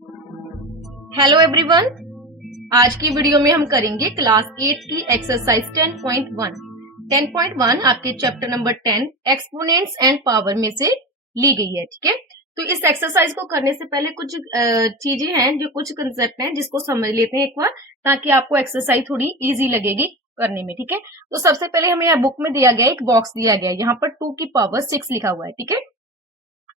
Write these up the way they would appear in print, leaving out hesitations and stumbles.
Hello everyone, आज की video में हम करेंगे क्लास 8 की एक्सरसाइज 10.1। 10.1 आपके chapter number 10 exponents and power में से ली गई है। ठीक है, तो इस एक्सरसाइज को करने से पहले कुछ चीजें हैं, जो कुछ कंसेप्ट हैं जिसको समझ लेते हैं एक बार, ताकि आपको एक्सरसाइज थोड़ी इजी लगेगी करने में। ठीक है, तो सबसे पहले हमें यहाँ बुक में दिया गया एक बॉक्स दिया गया है, यहाँ पर 2 की पावर 6 लिखा हुआ है। ठीक है,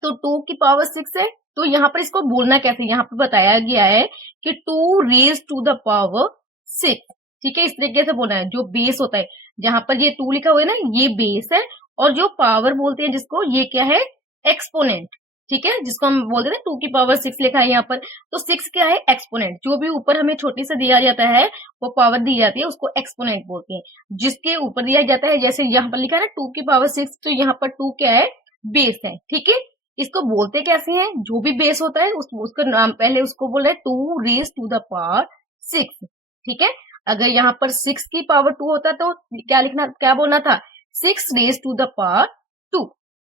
तो 2 की पावर 6 है, तो यहाँ पर इसको बोलना कैसे, यहाँ पर बताया गया है कि 2 रेज टू द पावर 6। ठीक है, इस तरीके से बोलना है। जो बेस होता है, जहां पर ये 2 लिखा हुआ है ना, ये बेस है, और जो पावर बोलते हैं जिसको, ये क्या है, एक्सपोनेंट। ठीक है, जिसको हम बोलते हैं 2 की पावर 6 लिखा है यहाँ पर, तो 6 क्या है, एक्सपोनेंट। जो भी ऊपर हमें छोटी से दिया जाता है, वो पावर दी जाती है, उसको एक्सपोनेंट बोलते हैं। जिसके ऊपर दिया जाता है, जैसे यहाँ पर लिखा है ना 2 की पावर 6, तो यहाँ पर 2 क्या है, बेस है। ठीक है, इसको बोलते कैसे हैं, जो भी बेस होता है उसका नाम पहले उसको बोल रहे हैं 2 रेज टू द पावर 6। ठीक है, अगर यहाँ पर 6 की पावर 2 होता तो क्या लिखना, क्या बोलना था, 6 raise to the power 2।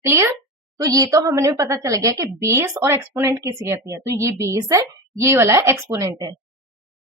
Clear, तो ये तो हमने पता चल गया कि बेस और एक्सपोनेंट किसे कहती है। तो ये बेस है, ये वाला एक्सपोनेंट है।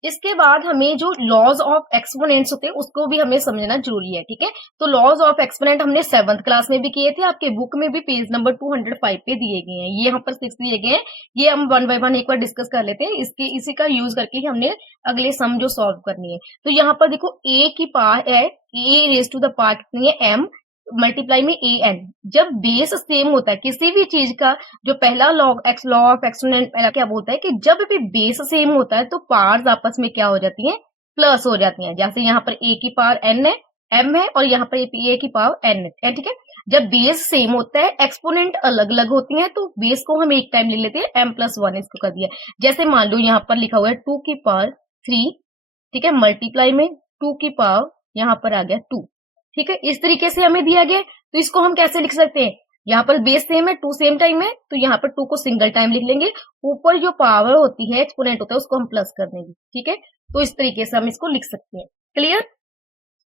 इसके बाद हमें जो लॉज ऑफ एक्सपोनेंट्स होते हैं उसको भी हमें समझना जरूरी है। ठीक है, तो लॉज ऑफ एक्सपोनेंट हमने 7th क्लास में भी किए थे, आपके बुक में भी पेज नंबर 205 पे दिए गए हैं। ये यहाँ पर 6 दिए गए हैं, ये हम 1 बाय 1 एक बार डिस्कस कर लेते हैं। इसी का यूज करके ही हमने अगले सम जो सॉल्व करनी है। तो यहाँ पर देखो, ए की पावर है, ए रेज टू द पावर कितनी है, एम मल्टीप्लाई में ए एन। जब बेस सेम होता है किसी भी चीज का, जो पहला लॉ ऑफ एक्सपोनेंट पहला क्या बोलता है कि जब भी बेस सेम होता है तो पावर्स आपस में क्या हो जाती हैं, प्लस हो जाती हैं। जैसे यहाँ पर ए की पावर एन है, एम है, और यहाँ पर ए की पावर एन है। ठीक है, जब बेस सेम होता है, एक्सपोनेंट अलग अलग होती हैं, तो बेस को हम एक टाइम ले लेते हैं, m+1 इसको कर दिया। जैसे मान लो यहाँ पर लिखा हुआ है 2 की पावर 3। ठीक है, मल्टीप्लाई में 2 की पावर यहाँ पर आ गया 2। ठीक है, इस तरीके से हमें दिया गया, तो इसको हम कैसे लिख सकते हैं, यहाँ पर बेस सेम है, 2 सेम टाइम है, तो यहाँ पर 2 को सिंगल टाइम लिख लेंगे, ऊपर जो पावर होती है, एक्सपोनेंट होता है, उसको हम प्लस कर देंगे। ठीक है, तो इस तरीके से हम इसको लिख सकते हैं। क्लियर,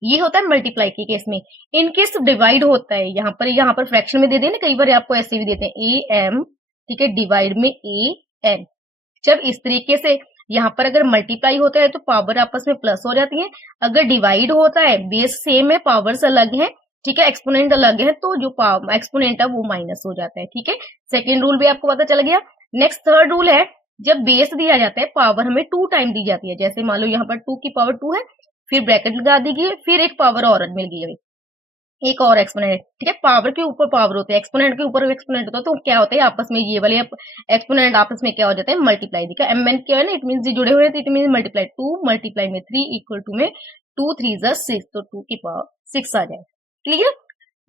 ये होता है मल्टीप्लाई के केस में। इन केस डिवाइड होता है, यहाँ पर फ्रैक्शन में दे दें ना, कई बार आपको ऐसे भी देते हैं ए एम, ठीक है, डिवाइड में ए एन। जब इस तरीके से यहाँ पर अगर मल्टीप्लाई होता है तो पावर आपस में प्लस हो जाती है। अगर डिवाइड होता है, बेस सेम है, पावर्स अलग है, ठीक है, एक्सपोनेंट अलग है, तो जो एक्सपोनेंट है वो माइनस हो जाता है। ठीक है, सेकेंड रूल भी आपको पता चल गया। नेक्स्ट थर्ड रूल है, जब बेस दिया जाता है, पावर हमें 2 टाइम दी जाती है। जैसे मान लो यहाँ पर 2 की पावर 2 है, फिर ब्रैकेट लगा दी गई, फिर एक पावर और मिल गई है, एक और एक्सपोनेंट। ठीक है, पावर के ऊपर पावर होते हैं, एक्सपोनेंट के ऊपर एक्सपोनेंट होता है, तो क्या होता है आपस में, ये वाले एक्सपोनेंट आपस में क्या हो जाते हैं, मल्टीप्लाई। देखा एम एन क्या है ना, इट मीन जुड़े हुए, तो इट मीन मल्टीप्लाई। 2 मल्टीप्लाई में 3 इक्वल टू में 2 3 6, तो 2 की पावर 6 आ जाए। क्लियर,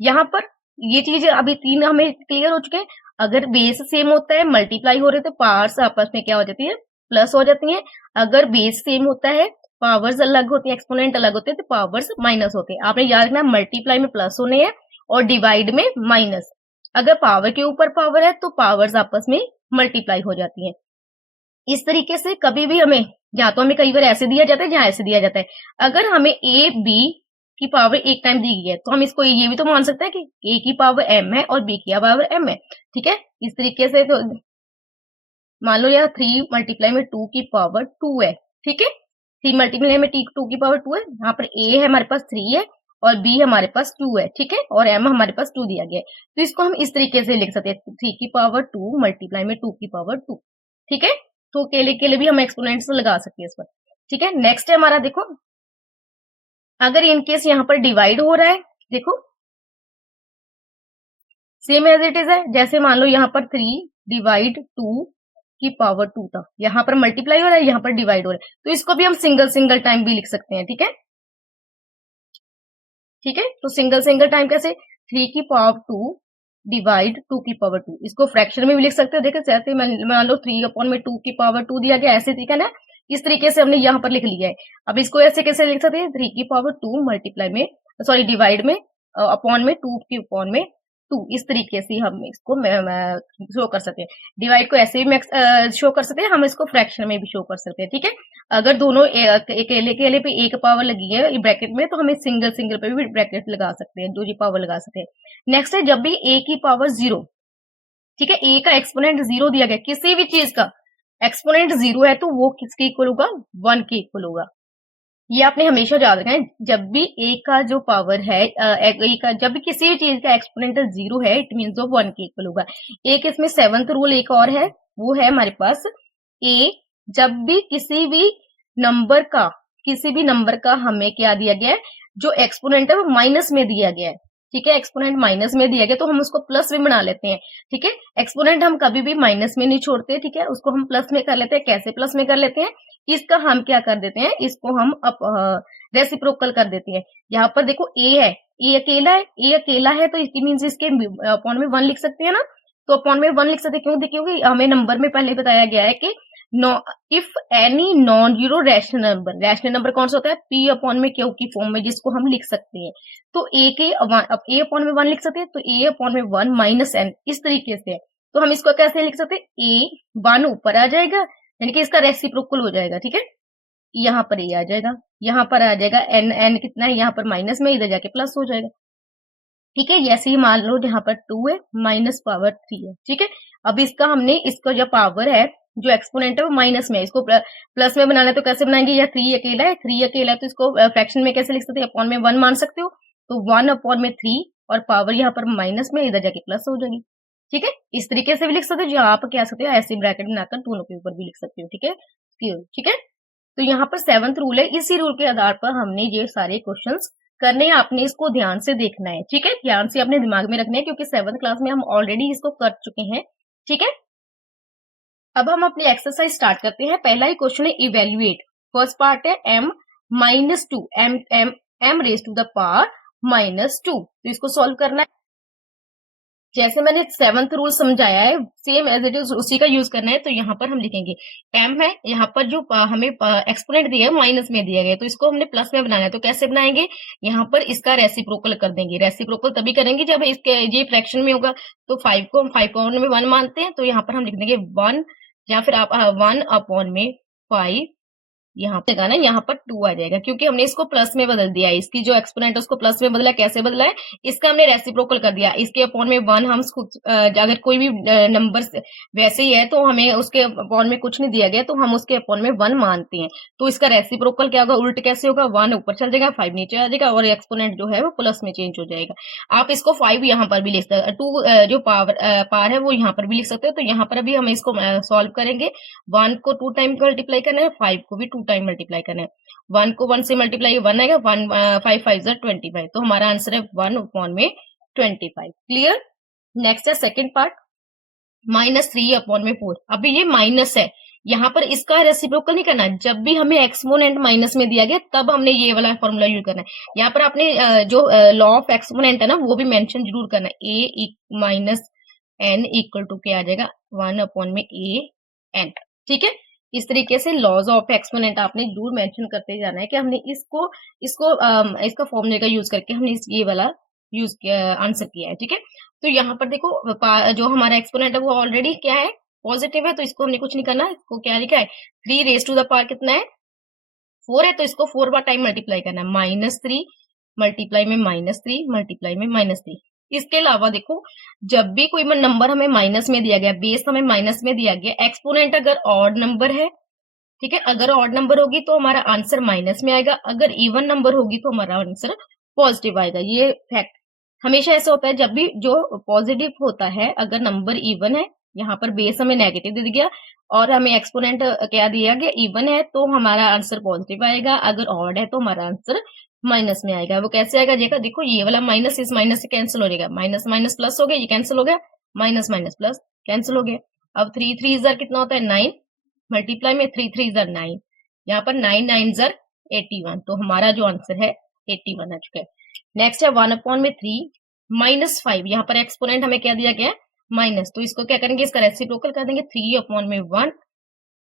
यहाँ पर ये चीज अभी 3 हमें क्लियर हो चुके हैं। अगर बेस सेम होता है, मल्टीप्लाई हो रहे, तो पावर्स आपस में क्या हो जाती है, प्लस हो जाती है। अगर बेस सेम होता है, पावर्स अलग होती है, एक्सपोनेंट अलग होते हैं, तो पावर्स माइनस होते हैं। आपने याद रखना, मल्टीप्लाई में प्लस होने हैं और डिवाइड में माइनस। अगर पावर के ऊपर पावर है तो पावर्स आपस में मल्टीप्लाई हो जाती हैं। इस तरीके से कभी भी हमें, या तो हमें कई बार ऐसे दिया जाता है, या ऐसे दिया जाता है। अगर हमें ए बी की पावर एक टाइम दी गई है, तो हम इसको ये भी तो मान सकते हैं कि ए की पावर एम है और बी की पावर एम है। ठीक है, इस तरीके से तो मान लो यहाँ 3 मल्टीप्लाई में 2 की पावर 2 है। ठीक है, 3 मल्टीप्लाई में 2 की पावर 2 है। यहाँ पर ए है हमारे पास 3 है, और बी हमारे पास 2 है। ठीक है, और एम हमारे पास 2 दिया गया है, तो इसको हम इस तरीके से लिख सकते हैं, 3 की पावर 2 मल्टीप्लाई में 2 की पावर 2। ठीक है, तो के लिए भी हम एक्सपोनेंट्स लगा सकते हैं इस पर। ठीक है, नेक्स्ट है हमारा, देखो अगर इनकेस यहाँ पर डिवाइड हो रहा है, देखो सेम एज इट इज है। जैसे मान लो यहाँ पर 3 डिवाइड 2 की पावर 2 था, यहाँ पर मल्टीप्लाई हो रहा है, यहाँ पर डिवाइड हो रहा है, तो इसको भी हम सिंगल टाइम भी लिख सकते हैं। ठीक है, ठीक है, तो सिंगल टाइम कैसे, 3 की पावर 2 डिवाइड 2 की पावर 2, इसको फ्रैक्शन में भी लिख सकते हो। देखो जैसे मान लो 3 अपॉन में 2 की पावर 2 दिया गया, ऐसे, ठीक है ना, इस तरीके से हमने यहाँ पर लिख लिया है। अब इसको ऐसे कैसे लिख सकते हैं, 3 की पावर 2 मल्टीप्लाई में, सॉरी डिवाइड में, अपॉन में 2 की अपॉन में 2, इस तरीके से हम इसको शो कर सकते हैं। डिवाइड को ऐसे भी शो कर सकते हैं, हम इसको फ्रैक्शन में भी शो कर सकते हैं। ठीक है, अगर दोनों अकेले पे एक पावर लगी है ब्रैकेट में, तो हमें सिंगल पे भी ब्रैकेट लगा सकते हैं, दो जी पावर लगा सकते हैं। नेक्स्ट है, जब भी ए की पावर 0, ठीक है, ए का एक्सपोनेंट 0 दिया गया किसी भी चीज का, एक्सपोनेंट 0 है तो वो किसके इक्वल होगा, 1 के इक्वल होगा। ये आपने हमेशा याद रखना है, जब भी a का जो पावर है a का जब भी किसी भी चीज का एक्सपोनेंट 0 है इट मीन्स वो 1 के इक्वल होगा। एक इसमें 7th रूल एक और है, वो है हमारे पास a जब भी किसी भी नंबर का हमें क्या दिया गया है, जो एक्सपोनेंट है वो माइनस में दिया गया है, ठीक है, एक्सपोनेंट माइनस में दिया गया तो हम उसको प्लस में बना लेते हैं, ठीक है। एक्सपोनेंट हम कभी भी माइनस में नहीं छोड़ते, ठीक है, उसको हम प्लस में कर लेते हैं। कैसे प्लस में कर लेते हैं, इसका हम क्या कर देते हैं, इसको हम रेसिप्रोकल कर देते हैं। यहाँ पर देखो ए है, ए अकेला है तो इसकी मीन्स इसके अपॉन में 1 लिख सकते हैं ना, तो अपॉन में 1 लिख सकते हैं। क्यों, क्योंकि हमें नंबर में पहले बताया गया है कि if any non zero rational number कौन सा होता है, पी अपॉन में क्यू की फॉर्म में, जिसको हम लिख सकते हैं। तो ए अपॉन में 1 लिख सकते हैं, तो ए अपॉन में 1 माइनस एन, इस तरीके से। तो हम इसको कैसे लिख सकते हैं, ए 1 ऊपर आ जाएगा, यानी कि इसका रेसिप्रोकल हो जाएगा, ठीक है। यहाँ पर ए आ जाएगा, यहाँ पर आ जाएगा एन कितना है, यहाँ पर माइनस में, इधर जाके प्लस हो जाएगा, ठीक है। जैसे ही मान लो यहाँ पर 2 है माइनस पावर 3 है, ठीक है। अब इसका हमने इसका जो पावर है, जो एक्सपोनेंट है वो माइनस में है, इसको प्लस में बनाना है तो कैसे बनाएंगे, या 3 अकेला है, 3 अकेला है तो इसको फ्रैक्शन में कैसे लिख सकते हैं, अपॉन में 1 मान सकते हो, तो 1 अपॉन में 3 और पावर यहाँ पर माइनस में, इधर जाके प्लस हो जाएगी, ठीक है। इस तरीके से भी लिख सकते हो, जो आप क्या सकते हो ऐसे ब्रैकेट बनाकर दोनों के ऊपर भी लिख सकते हो, ठीक है, ठीक है। तो यहाँ पर 7th रूल है, इसी रूल के आधार पर हमने ये सारे क्वेश्चंस करने हैं। आपने इसको ध्यान से देखना है, ठीक है, ध्यान से अपने दिमाग में रखना है, क्योंकि 7th क्लास में हम ऑलरेडी इसको कर चुके हैं, ठीक है। अब हम अपनी एक्सरसाइज स्टार्ट करते हैं। पहला ही क्वेश्चन है इवेल्युएट। फर्स्ट पार्ट है m-2 m raise to the power -2, तो इसको सॉल्व करना है। जैसे मैंने 7th रूल समझाया है सेम एज इट इज उसी का यूज करना है। तो यहाँ पर हम लिखेंगे m है, यहाँ पर जो हमें एक्सपोनेंट दिया है माइनस में दिया गया है, तो इसको हमने प्लस में बनाना है। तो कैसे बनाएंगे, यहाँ पर इसका रेसिप्रोकल कर देंगे। रेसिप्रोकल तभी करेंगे जब इसके ये फ्रैक्शन में होगा। तो 5 को हम 5 पावर में 1 मानते हैं, तो यहाँ पर हम लिख देंगे 1, या फिर आप 1 अपॉन में 5, यहाँ पे ना यहाँ पर 2 आ जाएगा, क्योंकि हमने इसको प्लस में बदल दिया है। इसकी जो एक्सपोनेंट उसको प्लस में बदला, कैसे बदला है, इसका हमने रेसिप्रोकल कर दिया। इसके अपॉन में 1 हम अगर कोई भी नंबर वैसे ही है तो हमें उसके अपॉन में कुछ नहीं दिया गया, तो हम उसके अपॉन में 1 मानते हैं। तो इसका रेसिप्रोकल क्या होगा, उल्ट कैसे होगा, 1 ऊपर चल जाएगा, 5 नीचे आ जाएगा, और एक्सपोनेंट जो है वो प्लस में चेंज हो जाएगा। आप इसको 5 यहाँ पर भी लिख सकते हैं, 2 जो पावर है वो यहाँ पर भी लिख सकते हो। तो यहाँ पर अभी हम इसको सॉल्व करेंगे। 1 को 2 टाइम मल्टीप्लाई करना है, 5 को भी 2 टाइम मल्टीप्लाई करना है। 1 को 1 से मल्टीप्लाई 1 आएगा, 5 5 25, तो हमारा आंसर है 1 अपॉन में 25। क्लियर। नेक्स्ट है सेकंड पार्ट, -3 अपॉन में 4। अभी ये माइनस है, यहाँ पर इसका रेसिप्रोकल नहीं करना। जब भी हमें एक्सपोनेंट माइनस में दिया गया तब हमने ये वाला फॉर्मूला यूज करना है। यहाँ पर आपने जो लॉ ऑफ एक्सपोनेंट है ना वो भी मेंशन जरूर करना है। a minus n equal to क्या आ जाएगा, 1 अपॉन में a n, ठीक है। इस तरीके से लॉज ऑफ एक्सपोनेंट आपने जरूर मेंशन करते जाना है कि हमने इसका फॉर्मूले का यूज करके हमने ये वाला यूज किया, आंसर किया है, ठीक है। तो यहाँ पर देखो जो हमारा एक्सपोनेंट है वो ऑलरेडी क्या है, पॉजिटिव है, तो इसको हमने कुछ नहीं करना। इसको क्या लिखा है, 3 रेज टू द पावर कितना है, 4 है, तो इसको 4 बार टाइम मल्टीप्लाई करना है। -3 मल्टीप्लाई में -3 मल्टीप्लाई में -3। इसके अलावा देखो, जब भी कोई नंबर हमें माइनस में दिया गया, बेस हमें माइनस में दिया गया, एक्सपोनेंट अगर ऑड नंबर है, ठीक है, अगर ऑड नंबर होगी तो हमारा आंसर माइनस में आएगा, अगर इवन नंबर होगी तो हमारा आंसर पॉजिटिव आएगा। ये फैक्ट हमेशा ऐसा होता है, जब भी जो पॉजिटिव होता है, अगर नंबर इवन है, यहाँ पर बेस हमें नेगेटिव दे दिया और हमें एक्सपोनेंट क्या दिया गया, इवन है, तो हमारा आंसर पॉजिटिव आएगा। अगर ऑड है तो हमारा आंसर माइनस में आएगा। वो कैसे आएगा, देखो ये वाला माइनस इस माइनस से कैंसिल हो जाएगा, माइनस माइनस प्लस हो गया, ये कैंसिल हो गया, माइनस माइनस प्लस कैंसिल हो गया। अब 3 3 जार कितना होता है, 9, मल्टीप्लाई में 3 3 जार 9, यहाँ पर 9 9 जार 81, तो हमारा जो आंसर है 81 आ चुका है। नेक्स्ट है 1 अपॉन में 3 -5, यहाँ पर एक्सपोनेंट हमें क्या दिया गया, माइनस, तो इसको क्या करेंगे, इसका रेसिप्रोकल कर देंगे। 3 अपॉन में 1,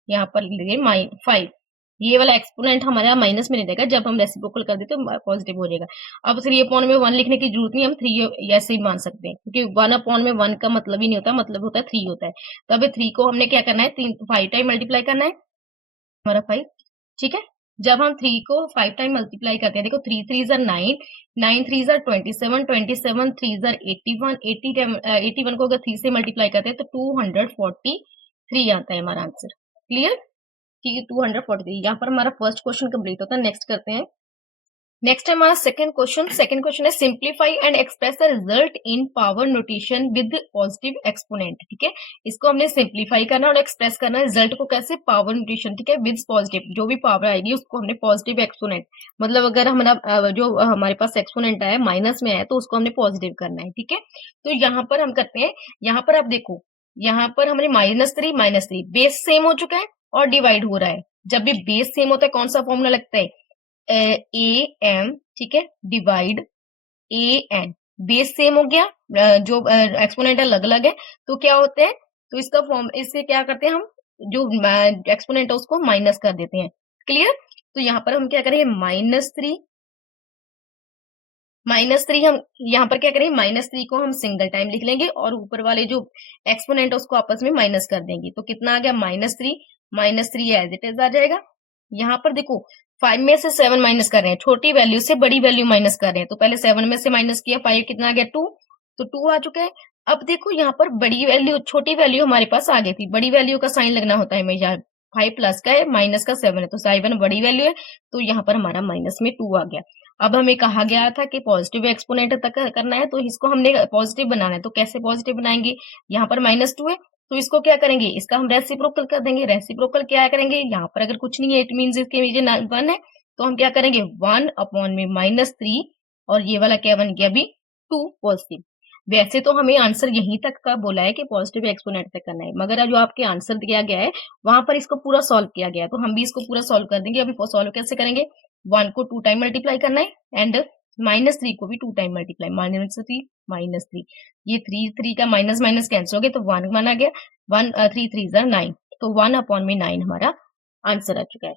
यहाँ पर लिखेंगे 5, ये वाला एक्सपोनेंट हमारा माइनस में नहीं रहेगा, जब हम रेसिप्रोकल कर देते तो पॉजिटिव हो जाएगा। अब 3 अपॉन में 1 लिखने की जरूरत नहीं, हम 3 ऐसे ही मान सकते हैं, क्योंकि 1 अपॉन में 1 का मतलब ही नहीं होता, मतलब होता है 3 होता है। तो अब 3 को हमने क्या करना है, 5 टाइम मल्टीप्लाई करना है, हमारा 5, ठीक है। जब हम 3 को 5 टाइम मल्टीप्लाई करते हैं, देखो 3 3 जार 9, 9 3 जार 27, 27 3 जार 81, 81 को अगर 3 से मल्टीप्लाई करते हैं तो 243 आता है हमारा आंसर, क्लियर? ठीक है, 243। यहाँ पर हमारा फर्स्ट क्वेश्चन कंप्लीट होता है। नेक्स्ट करते हैं। नेक्स्ट है हमारा सेकंड क्वेश्चन। सेकंड क्वेश्चन है simplify and express the result in power notation with positive exponent. ठीक है, इसको हमने सिंप्लीफाई करना और एक्सप्रेस करना रिजल्ट को कैसे, पावर नोटेशन। ठीक है, विद पॉजिटिव, जो भी पावर आएगी उसको हमने पॉजिटिव एक्सपोनेंट, मतलब अगर हमारा जो हमारे पास एक्सपोनेंट आया माइनस में आया तो उसको हमने पॉजिटिव करना है। ठीक है, तो यहाँ पर हम करते हैं। यहाँ पर आप देखो, यहाँ पर हमने -3 बेस सेम हो चुका है और डिवाइड हो रहा है। जब भी बेस सेम होता है कौन सा फॉर्मूला लगता है, ए एम, ठीक है, divide A N. Base same हो गया, जो एक्सपोनेंट अलग अलग है तो क्या होते हैं, तो इसका फॉर्म, इससे क्या करते हैं हम, जो एक्सपोनेंट है उसको माइनस कर देते हैं। क्लियर? तो यहाँ पर हम क्या करेंगे, -3 हम यहाँ पर क्या करेंगे, -3 को हम सिंगल टाइम लिख लेंगे और ऊपर वाले जो एक्सपोनेंट है उसको आपस में माइनस कर देंगे। तो कितना आ गया, -3 एज इट इज आ जाएगा। यहाँ पर देखो 5 में से 7 माइनस कर रहे हैं, छोटी वैल्यू से बड़ी वैल्यू माइनस कर रहे हैं। तो पहले 7 में से माइनस किया, 5 कितना आ गया, 2, तो 2 आ चुका है। अब देखो यहाँ पर बड़ी वैल्यू, छोटी वैल्यू हमारे पास आ गई थी, बड़ी वैल्यू का साइन लगना होता है हमेशा। 5 प्लस का है, माइनस का 7 है, तो 7 बड़ी वैल्यू है, तो यहाँ पर हमारा माइनस में 2 आ गया। अब हमें कहा गया था कि पॉजिटिव एक्सपोनेंट तक करना है, तो इसको हमने पॉजिटिव बनाना है। तो कैसे पॉजिटिव बनाएंगे, यहाँ पर -2 है तो इसको क्या करेंगे, इसका हम रेसिप्रोकल कर देंगे। रेसिप्रोकल क्या करेंगे, यहाँ पर अगर कुछ नहीं है, इट मीन इसके नीचे 1 है, तो हम क्या करेंगे, 1 में -3 और ये वाला क्या बन गया अभी, 2 पॉजिटिव। वैसे तो हमें आंसर यहीं तक का बोला है कि पॉजिटिव एक्सपोनेंट तक करना है, मगर जो आपके आंसर दिया गया है वहां पर इसको पूरा सॉल्व किया गया है, तो हम भी इसको पूरा सॉल्व कर देंगे। अभी सॉल्व कैसे करेंगे, 1 को 2 टाइम मल्टीप्लाई करना है एंड -3 को भी 2 टाइम मल्टीप्लाई, -3 ये 3 का माइनस माइनस कैंसिल हो गया, तो 1 आ गया, 1 3 3 9, तो 1/9 हमारा आंसर आ चुका है।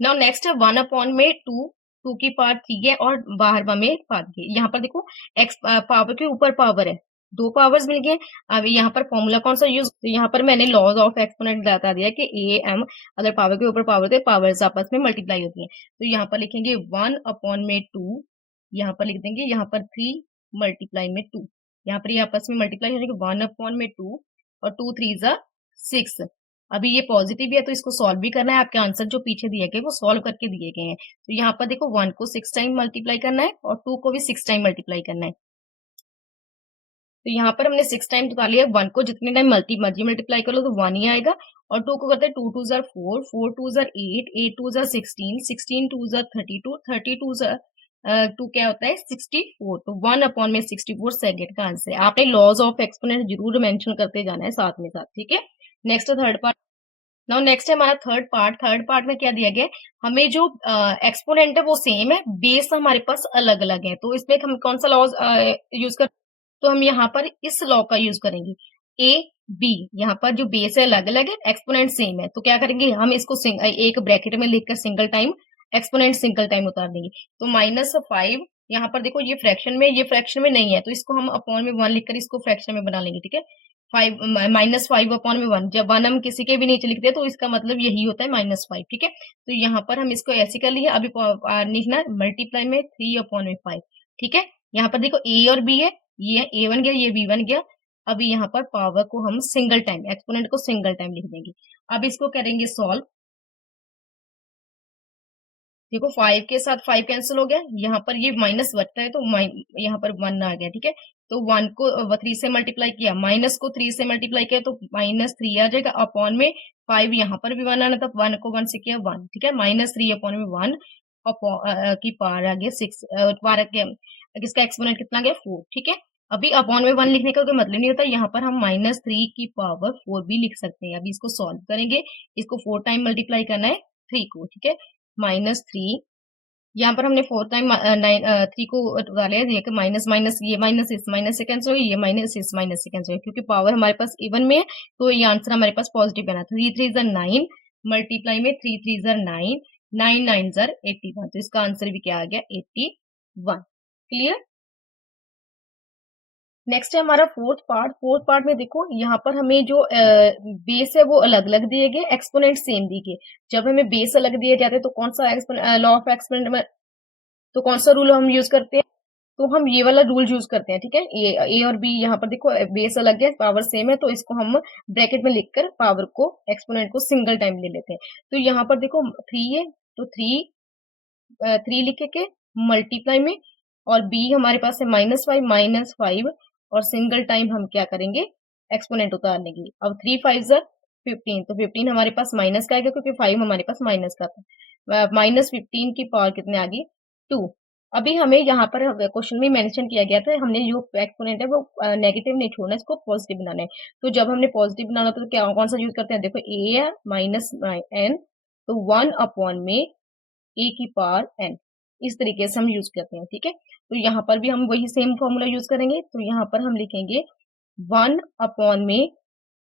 नाउ नेक्स्ट है 1/2, 2 की पावर 3 है और बाहर में पावर है। यहाँ पर देखो एक्स पावर के ऊपर पावर है, 2 पावर्स मिल गए। अब यहाँ पर फॉर्मूला कौन सा यूज, तो यहाँ पर मैंने लॉज ऑफ एक्सपोनेंट बता दिया कि ए एम, अगर पावर के ऊपर पावर होते हैं पावर्स आपस में मल्टीप्लाई होती हैं। तो यहाँ पर लिखेंगे 1/2, यहाँ पर लिख देंगे, यहाँ पर 3 मल्टीप्लाई में 2, यहाँ पर ये आपस में मल्टीप्लाई हो जाएगी, 1/2 और 2 3 6। अभी ये पॉजिटिव है तो इसको सॉल्व भी करना है, आपके आंसर जो पीछे दिए गए वो सॉल्व करके दिए गए हैं। तो यहाँ पर देखो 1 को 6 टाइम मल्टीप्लाई करना है और 2 को भी 6 टाइम मल्टीप्लाई करना है। तो यहाँ पर हमने 6 टाइम निकाल लिया, 1 को जितने टाइम मर्जी मल्टीप्लाई कर लो तो 1 ही आएगा, और 2 को करते हैं 2 2 4, 4 2 8, 8 2 16, 16 2 32, 32 2 क्या होता है 64, तो 1/64 सेकेंड का आंसर है। आपने लॉज ऑफ एक्सपोनेंट जरूर मेंशन करते जाना है साथ में साथ, ठीक है। Next third part. Now next है हमारा थर्ड पार्ट। थर्ड पार्ट में क्या दिया गया है, हमें जो एक्सपोनेंट है वो सेम है, बेस हमारे पास अलग अलग है, तो इसमें हम कौन सा लॉ यूज कर, तो हम यहाँ पर इस लॉ का यूज करेंगे, ए बी, यहाँ पर जो बेस है अलग अलग है, एक्सपोनेंट सेम है, तो क्या करेंगे हम इसको एक ब्रैकेट में लिखकर single time exponent single time उतार देंगे। तो -5, यहाँ पर देखो ये फ्रैक्शन में, ये फ्रैक्शन में नहीं है, तो इसको हम अपॉन में 1 लिखकर इसको फ्रैक्शन में बना लेंगे, ठीक है। 5 -5/1, जब 1 हम किसी के भी नीचे लिखते हैं तो इसका मतलब यही होता है -5, ठीक है। तो यहाँ पर हम इसको ऐसे कर लिए, अभी लिखना मल्टीप्लाई में 3/5, ठीक है। यहाँ पर देखो ए और बी है, ये ए बन गया, ये बी बन गया। अभी यहाँ पर पावर को हम सिंगल टाइम, एक्सपोनेंट को सिंगल टाइम लिख देंगे। अब इसको करेंगे सॉल्व। देखो 5 के साथ 5 कैंसिल हो गया, यहाँ पर ये माइनस बचता है तो यहाँ पर 1 आ गया, ठीक है। तो 1 को 3 से मल्टीप्लाई किया, माइनस को 3 से मल्टीप्लाई किया तो -3 आ जाएगा, अपॉन में 5, यहाँ पर भी 1 आना, तो 1 को 1 से किया 1, ठीक है। -3/1 की पावर आ गया 6, पावर किसका एक्सपोनेंट कितना गया 4, ठीक है। अभी अपॉन में 1 लिखने का कोई मतलब नहीं होता, यहाँ पर हम -3 की पावर 4 भी लिख सकते हैं। अभी इसको सॉल्व करेंगे, इसको 4 टाइम मल्टीप्लाई करना है 3 को, ठीक है। -3, यहाँ पर हमने 4 टाइम 3 को डाला है, ये माइनस माइनस, ये माइनस इस माइनस से कैंसिल हो गया, ये माइनस इस माइनस से कैंसिल हो गया, क्योंकि पावर हमारे पास इवन में है तो ये आंसर हमारे पास पॉजिटिव बना। 3 3 9 मल्टीप्लाई में 3 3 9, 9 9 81, तो इसका आंसर भी क्या आ गया 81। क्लियर। नेक्स्ट है हमारा फोर्थ पार्ट। फोर्थ पार्ट में देखो यहाँ पर हमें जो बेस है वो अलग अलग दिए गए, एक्सपोनेंट सेम दिए गए। जब हमें बेस अलग दिए जाते हैं तो कौन सा लॉ ऑफ एक्सपोनेंट में, तो कौन सा रूल हम यूज करते हैं, तो हम ये वाला रूल यूज करते हैं, ठीक है। ए और बी यहाँ पर देखो बेस अलग है, पावर सेम है, तो इसको हम ब्रैकेट में लिखकर पावर को एक्सपोनेंट को सिंगल टाइम ले लेते हैं। तो यहाँ पर देखो 3 है, तो 3 लिखे के मल्टीप्लाई में, और बी हमारे पास है -5 और सिंगल टाइम हम क्या करेंगे, एक्सपोनेंट उतारने की। अब 3 5 ज़ा 15, तो 15 हमारे पास माइनस का आएगा क्योंकि 5 हमारे पास माइनस का था। -15 की पावर कितने आ गई, 2। अभी हमें यहाँ पर क्वेश्चन में मेंशन किया गया था, हमने जो एक्सपोनेंट है वो नेगेटिव नहीं छोड़ना, इसको पॉजिटिव बनाना है। तो जब हमने पॉजिटिव बनाना तो क्या कौन सा यूज करते हैं, देखो ए है -n, तो 1 अपॉन में ए की पावर n, इस तरीके से हम यूज करते हैं, ठीक है। तो यहाँ पर भी हम वही सेम फॉर्मूला यूज करेंगे। तो यहाँ पर हम लिखेंगे 1 अपॉन में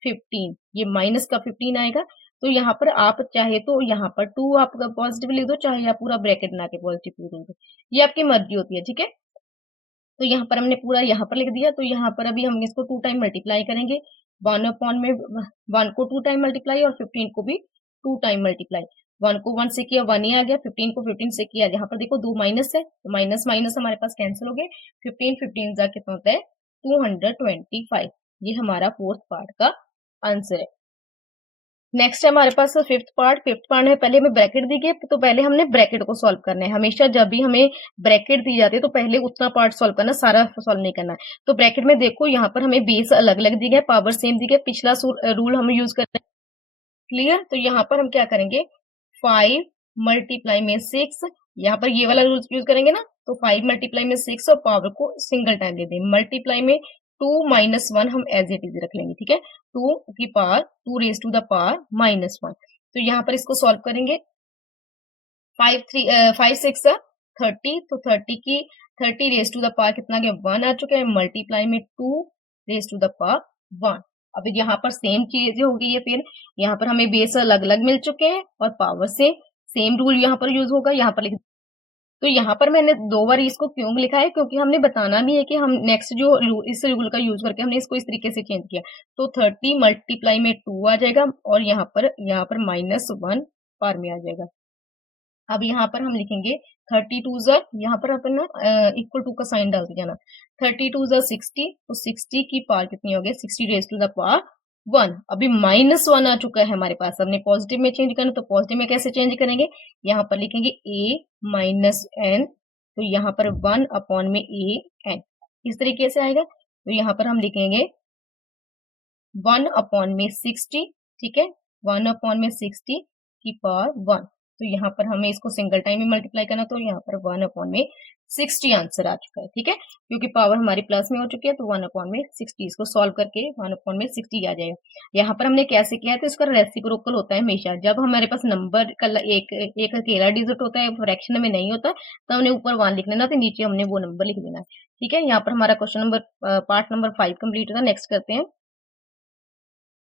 15, ये माइनस का 15 आएगा। तो यहाँ पर आप चाहे तो यहाँ पर 2 आप पॉजिटिव लिख दो, चाहे आप पूरा ब्रैकेट बना के पॉजिटिव लिख दो, ये आपकी मर्जी होती है, ठीक है। तो यहाँ पर हमने पूरा यहाँ पर लिख दिया। तो यहाँ पर अभी हम इसको 2 टाइम मल्टीप्लाई करेंगे, 1 अपॉन में 1 को 2 टाइम मल्टीप्लाई और 15 को भी 2 टाइम मल्टीप्लाई। 1 को 1 से किया 1 ही आ गया, 15 को 15 से किया, यहाँ पर देखो 2 माइनस है, तो माइनस माइनस हमारे पास कैंसिल हो गए। 15 जा कितना होता है, 225। ये हमारा फोर्थ पार्ट का आंसर है। नेक्स्ट है हमारे पास फिफ्थ पार्ट में पहले हमें ब्रैकेट दी गई, तो पहले हमने ब्रैकेट को सॉल्व करना है। हमेशा जब भी हमें ब्रैकेट दी जाती है तो पहले उतना पार्ट सॉल्व करना, सारा सॉल्व नहीं करना है। तो ब्रैकेट में देखो यहाँ पर हमें बेस अलग अलग दी गया, पावर सेम दी गई, पिछला रूल हम यूज करते हैं, क्लियर। तो यहाँ पर हम क्या करेंगे, 5 मल्टीप्लाई में 6, यहाँ पर ये वाला रूल यूज करेंगे ना, तो 5 मल्टीप्लाई में 6 और पावर को सिंगल टाइम दे दें। मल्टीप्लाई में 2 -1 हम एज इट इज रख लेंगे, ठीक है। 2 की power 2 raise to the power -1। तो यहाँ पर इसको सॉल्व करेंगे, 5 6 30, तो 30 रेज टू द पावर कितना गया, 1 आ चुका है। मल्टीप्लाई में 2 रेज टू द पावर 1। अब यहाँ पर सेम चीजें हो गई है, फिर यहाँ पर हमें बेस अलग अलग मिल चुके हैं और पावर से सेम रूल यहाँ पर यूज होगा, यहाँ पर लिख। तो यहाँ पर मैंने 2 बार इसको क्यों लिखा है, क्योंकि हमने बताना भी है कि हम नेक्स्ट जो इस रूल का यूज करके हमने इसको इस तरीके से चेंज किया। तो 30 मल्टीप्लाई में 2 आ जाएगा और यहाँ पर -1 पावर में आ जाएगा। अब यहाँ पर हम लिखेंगे 32 ज़ा, यहाँ पर अपन ना इक्वल टू का साइन डाल दिया ना, 32 ज़ा 60, तो 60 की पावर कितनी हो गई, 60 रेज टू द पावर 1। अभी -1 आ चुका है हमारे पास, हमने पॉजिटिव में चेंज करना, तो पॉजिटिव में कैसे चेंज करेंगे, यहाँ पर लिखेंगे a -n, तो यहाँ पर 1 अपॉन में a n, इस तरीके से आएगा। तो यहाँ पर हम लिखेंगे 1 अपॉन में 60, ठीक है, 1 अपॉन में 60 की पावर 1। तो यहाँ पर हमें इसको सिंगल टाइम में मल्टीप्लाई करना, तो यहाँ पर 1 अपॉन में 60 आंसर आ चुका है, ठीक है, क्योंकि पावर हमारी प्लस में हो चुकी है। तो 1 अपॉन में 60, इसको सॉल्व करके 1 अपॉन में 60 आ जाएगा। यहाँ पर हमने कैसे किया है, तो इसका रेसिप्रोकल होता है हमेशा, जब हमारे पास नंबर का एक अकेला डिजिट होता है, फ्रैक्शन में नहीं होता, तो हमने ऊपर 1 लिख लेना, तो नीचे हमने वो नंबर लिख देना, ठीक है। यहाँ पर हमारा question number part number 5 complete होता है। नेक्स्ट करते हैं।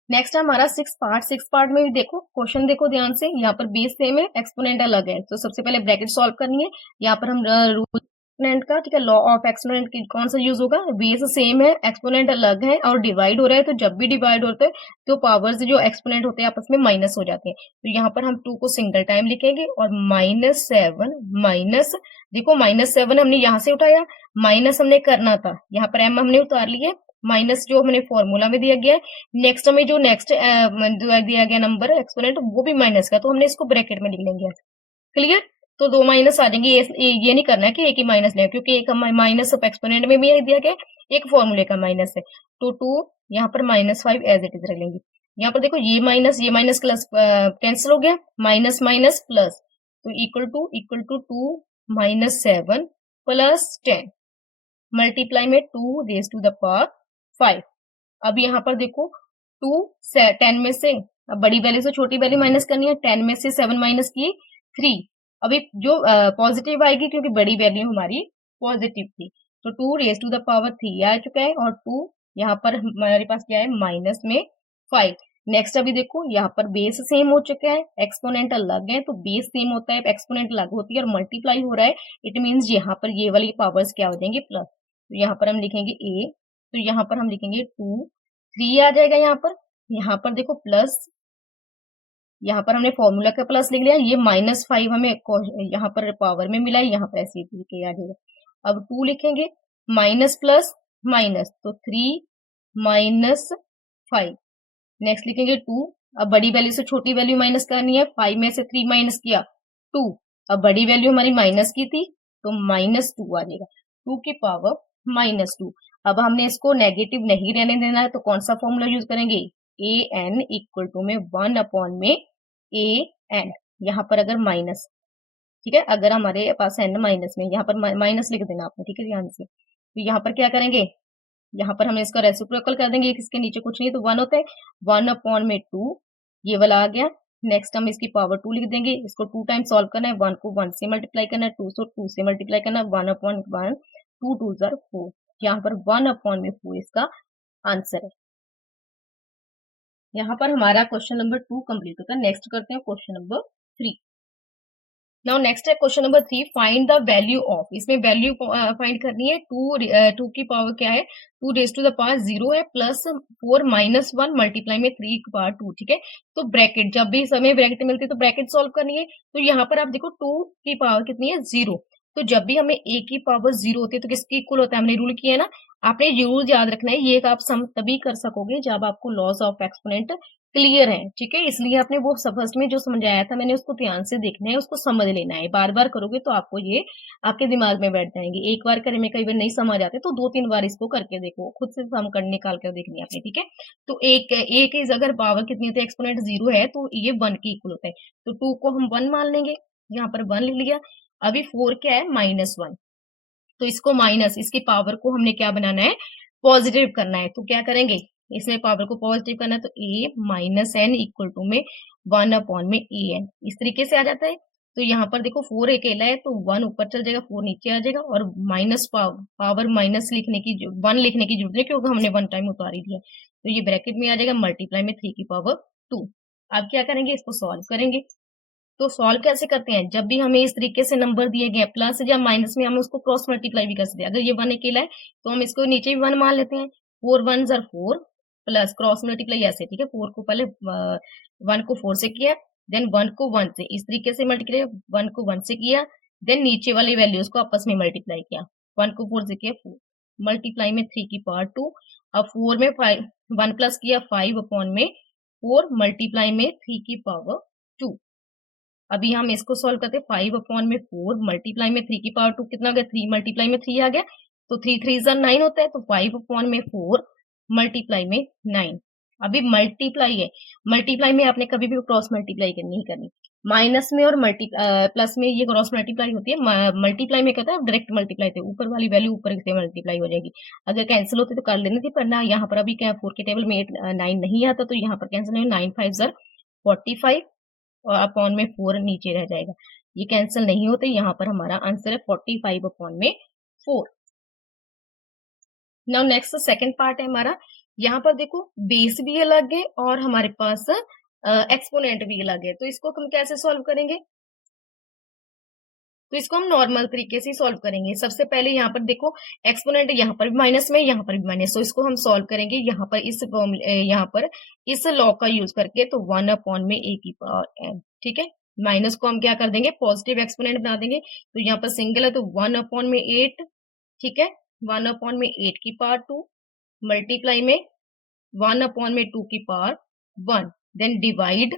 नेक्स्ट है हमारा सिक्स पार्ट में भी देखो क्वेश्चन, देखो ध्यान से, यहाँ पर बेस सेम है, एक्सपोनेंट अलग है। तो सबसे पहले ब्रैकेट सॉल्व करनी है। यहाँ पर हम रूल एक्सपोनेंट का, ठीक है, लॉ ऑफ एक्सपोनेंट की कौन सा यूज होगा, बेस सेम है, एक्सपोनेंट अलग है और डिवाइड हो रहा है। तो जब भी डिवाइड होते हैं तो पावर्स जो एक्सपोनेंट होते हैं आपस में माइनस हो जाते हैं। तो यहाँ पर हम 2 को सिंगल टाइम लिखेंगे और -7 माइनस, देखो -7 हमने यहाँ से उठाया, माइनस हमने करना था, यहाँ पर m हमने उतार लिए, माइनस जो हमने फॉर्मूला में दिया गया है। नेक्स्ट हमें जो नेक्स्ट दिया गया नंबर एक्सपोनेंट वो भी माइनस का, तो हमने इसको ब्रैकेट में लिख लेंगे, क्लियर। तो 2 माइनस आ जाएंगे, ये नहीं करना है कि एक ही माइनस लें, क्योंकि एक माइनस एक्सपोनेंट में भी दिया गया, एक फॉर्मूले का माइनस है। तो 2 यहाँ पर -5 एज इट इज रख लेंगे। यहाँ पर देखो ये माइनस प्लस कैंसिल हो गया, माइनस माइनस प्लस, तो इक्वल टू 2 -7 प्लस 10 मल्टीप्लाई में 2 रेज टू द पावर 5। अब यहाँ पर देखो 2 10 में से, अब बड़ी वैल्यू से छोटी वैल्यू माइनस करनी है, 10 में से 7 माइनस किए 3। अभी जो पॉजिटिव आएगी क्योंकि बड़ी वैल्यू हमारी पॉजिटिव थी, तो 2 रेज टू द पावर 3 आ चुका है और 2 यहाँ पर हमारे पास क्या है, माइनस में 5। नेक्स्ट अभी देखो यहाँ पर बेस सेम हो चुका है, एक्सपोनेंट अलग है, तो बेस सेम होता है, एक्सपोनेंट अलग होती है और मल्टीप्लाई हो रहा है, इट मीन्स यहाँ पर ये वाली पावर्स क्या हो जाएंगे, प्लस। तो यहाँ पर हम लिखेंगे a, तो यहाँ पर हम लिखेंगे 2, 3 आ जाएगा यहाँ पर देखो प्लस, यहाँ पर हमने फॉर्मूला का प्लस लिख लिया, ये -5 हमें यहाँ पर पावर में मिला है, यहाँ पर ऐसे ही आ जाएगा। अब 2 लिखेंगे, माइनस प्लस माइनस तो 3 माइनस 5। नेक्स्ट लिखेंगे 2। अब बड़ी वैल्यू से छोटी वैल्यू माइनस करनी है, 5 में से 3 माइनस किया 2। अब बड़ी वैल्यू हमारी माइनस की थी तो -2 आ जाएगा, 2 की पावर -2। अब हमने इसको नेगेटिव नहीं रहने देना है तो कौन सा फॉर्मूला यूज करेंगे, ए एन इक्वल टू में 1 अपॉन में ए एन। यहाँ पर अगर माइनस, ठीक है, अगर हमारे पास एन माइनस में, यहाँ पर माइनस लिख देना आपने, ठीक है, ध्यान से। तो यहाँ पर क्या करेंगे, यहाँ पर हम इसका रेसिप्रोकल कर देंगे, इसके नीचे कुछ नहीं तो 1 होता है, 1 अपॉन में 2, ये वाला आ गया। नेक्स्ट हम इसकी पावर 2 लिख देंगे, इसको 2 टाइम सॉल्व करना है, 1 को 1 से मल्टीप्लाई करना है, 2 से 2 से मल्टीप्लाई करना है, 1 अपॉन 1, 2 2 जार 4। यहाँ पर 1 अपॉन में 4 इसका आंसर है। यहाँ पर हमारा क्वेश्चन नंबर 2 कंप्लीट होता है। नेक्स्ट करते हैं क्वेश्चन नंबर 3। नाउ नेक्स्ट है question number 3, find the value of. इसमें वैल्यू फाइंड करनी है, 2 की पावर क्या है, 2 रेज टू द पावर 0 है, प्लस 4 माइनस 1 मल्टीप्लाई में 3 की पावर 2, ठीक है। तो ब्रैकेट, जब भी समय ब्रैकेट मिलती है तो ब्रैकेट सॉल्व करनी है। तो यहाँ पर आप देखो 2 की पावर कितनी है, 0। तो जब भी हमें a की पावर 0 होती है तो किसके इक्वल होता है, हमने रूल किया है ना। आपने जरूर याद रखना है, ये आप सम तभी कर सकोगे जब आपको लॉज ऑफ एक्सपोनेंट क्लियर है, ठीक है। इसलिए आपने वो फर्स्ट में जो समझाया था मैंने, उसको ध्यान से देखना है, उसको समझ लेना है। बार बार करोगे तो आपको ये आपके दिमाग में बैठ जाएंगे। एक बार करने में कई बार नहीं समझ आते तो 2-3 बार इसको करके देखो, खुद से सम कर निकाल कर देखनी है आपने, ठीक है। तो एक इज अगर पावर कितनी होती है, एक्सपोनेंट 0 है तो ये 1 के इक्वल होता है। तो 2 को हम 1 मान लेंगे, यहाँ पर 1 लिख लिया। अभी 4 क्या है, -1। तो इसको माइनस, इसकी पावर को हमने क्या बनाना है, पॉजिटिव करना है। तो क्या करेंगे, इसमें पावर को पॉजिटिव करना है तो a minus n equal to में 1 अपॉन में ए एन, इस तरीके से आ जाता है। तो यहाँ पर देखो 4 अकेला है तो 1 ऊपर चल जाएगा, 4 नीचे आ जाएगा, और माइनस पावर माइनस लिखने की 1 लिखने की जरूरत है क्योंकि हमने 1 टाइम उतार ही दिया। तो ये ब्रैकेट में आ जाएगा मल्टीप्लाई में 3 की पावर 2। अब क्या करेंगे, इसको सॉल्व करेंगे। तो सॉल्व कैसे करते हैं, जब भी हमें इस तरीके से नंबर दिए गए प्लस या माइनस में, हम उसको क्रॉस मल्टीप्लाई भी कर सकते हैं। अगर ये 1 अकेला है तो हम इसको नीचे भी 1 मान लेते हैं, 4 1 जार 4 प्लस क्रॉस मल्टीप्लाई ऐसे, ठीक है। 4 को पहले 1 को 4 से किया, देन 1 को 1 से, इस तरीके से मल्टीप्लाई, 1 को 1 से किया, देन नीचे वाली वैल्यूज को आपस में मल्टीप्लाई किया, 1 को 4 से किया 4, मल्टीप्लाई में 3 की पावर 2। अब 4 में 5 1 प्लस किया 5 अपॉन में 4 मल्टीप्लाई में 3 की पावर 2। अभी हम इसको सॉल्व करते हैं, 5 अपॉन में 4 मल्टीप्लाई में 3 की पावर 2 कितना आ गया, 3 मल्टीप्लाई में 3 आ गया। तो 3 3 जार 9 होता है, तो 5 अपॉन में 4 मल्टीप्लाई में 9। अभी मल्टीप्लाई है, मल्टीप्लाई में आपने कभी भी क्रॉस मल्टीप्लाई नहीं करनी। माइनस में और प्लस में ये क्रॉस मल्टीप्लाई होती है, मल्टीप्लाई में कहता है डायरेक्ट मल्टीप्लाई थे, ऊपर वाली वैल्यू ऊपर से मल्टीप्लाई हो जाएगी। अगर कैंसिल होते तो कर लेनी थी, पर ना यहाँ पर अभी क्या 4 के टेबल में 9 नहीं आता, तो यहाँ पर कैंसिल नहीं, 9 5 जार 45 और अपॉन में 4 नीचे रह जाएगा, ये कैंसिल नहीं होते। यहाँ पर हमारा आंसर है 45 अपॉन में 4। नाउ नेक्स्ट सेकंड पार्ट है हमारा। यहाँ पर देखो बेस भी अलग है और हमारे पास एक्सपोनेंट भी अलग है। तो इसको हम कैसे सॉल्व करेंगे, तो इसको हम नॉर्मल तरीके से सॉल्व करेंगे। सबसे पहले यहाँ पर देखो एक्सपोनेंट यहाँ पर भी माइनस में, यहाँ पर भी माइनस, तो इसको हम सॉल्व करेंगे यहाँ पर इस लॉ का यूज करके। तो 1 अपॉन में a की पावर n, ठीक है। माइनस को हम क्या कर देंगे, पॉजिटिव एक्सपोनेंट बना देंगे। तो यहाँ पर सिंगल है तो 1 अपॉन में 8, ठीक है, 1 अपॉन में 8 की पावर 2 मल्टीप्लाई में 1 अपॉन में 2 की पावर 1, देन डिवाइड।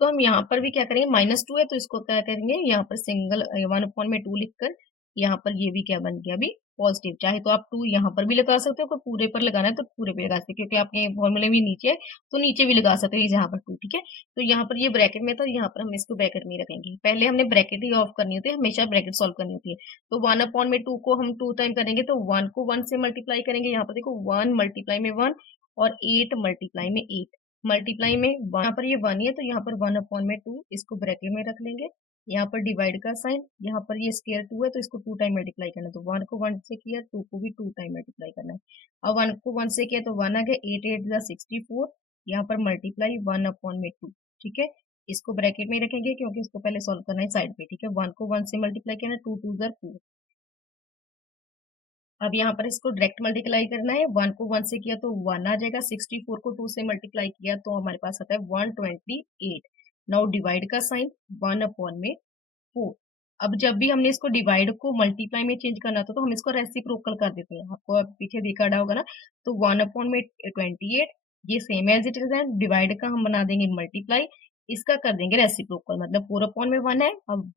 तो हम यहाँ पर भी क्या करेंगे, -2 है तो इसको क्या करेंगे, यहाँ पर सिंगल 1 अपॉन में 2 लिखकर यहाँ पर ये भी क्या बन गया अभी पॉजिटिव। चाहे तो आप 2 यहाँ पर भी लगा सकते हो, पूरे पर लगाना है तो पूरे पे लगा सकते हो, क्योंकि आपके फॉर्मूले भी नीचे है तो नीचे भी लगा सकते हो यहाँ पर 2, ठीक है। तो यहाँ पर ये ब्रैकेट में था, यहाँ पर हम इसको ब्रैकेट में रखेंगे। पहले हमने ब्रैकेट ही ऑफ करनी होती है, हमेशा ब्रैकेट सॉल्व करनी होती है। तो 1 अपॉन में 2 को हम 2 टाइम करेंगे तो 1 को 1 से मल्टीप्लाई करेंगे। यहाँ पर देखो 1 मल्टीप्लाई में 1 और 8 मल्टीप्लाई में 8, मल्टीप्लाई में यहाँ पर ये 1 ही है तो यहाँ पर 1 अपॉन में 2 इसको ब्रैकेट में रख लेंगे। यहाँ पर डिवाइड का साइन, यहाँ पर ये स्केयर 2 है तो इसको 2 टाइम मल्टीप्लाई करना है। तो 1 को 1 से किया, 2 को भी 2 टाइम मल्टीप्लाई करना है। अब 1 को 1 से किया तो 1 आ गया, 8 8 जा 64, यहाँ पर मल्टीप्लाई 1 अपॉन में 2, ठीक है। इसको ब्रैकेट में ही रखेंगे क्योंकि इसको पहले सॉल्व करना है साइड पे, ठीक है। 1 को 1 से मल्टीप्लाई करना है, 2 2 जा 4। अब यहाँ पर इसको डायरेक्ट मल्टीप्लाई करना है, 1 को 1 से किया तो 1 आ जाएगा, 64 को 2 से मल्टीप्लाई किया तो हमारे पास आता है 128। नाउ डिवाइड का साइन, 1 अपॉन में 4, अब जब भी हमने इसको डिवाइड को मल्टीप्लाई में चेंज करना था तो हम इसको रेसिप्रोकल कर देते हैं। आपको अब पीछे देखा डा होगा ना, तो 1/28 ये सेम एज इट इज है, डिवाइड का हम बना देंगे मल्टीप्लाई, इसका कर देंगे रेसिप्रोकल, मतलब 4/1 है, अब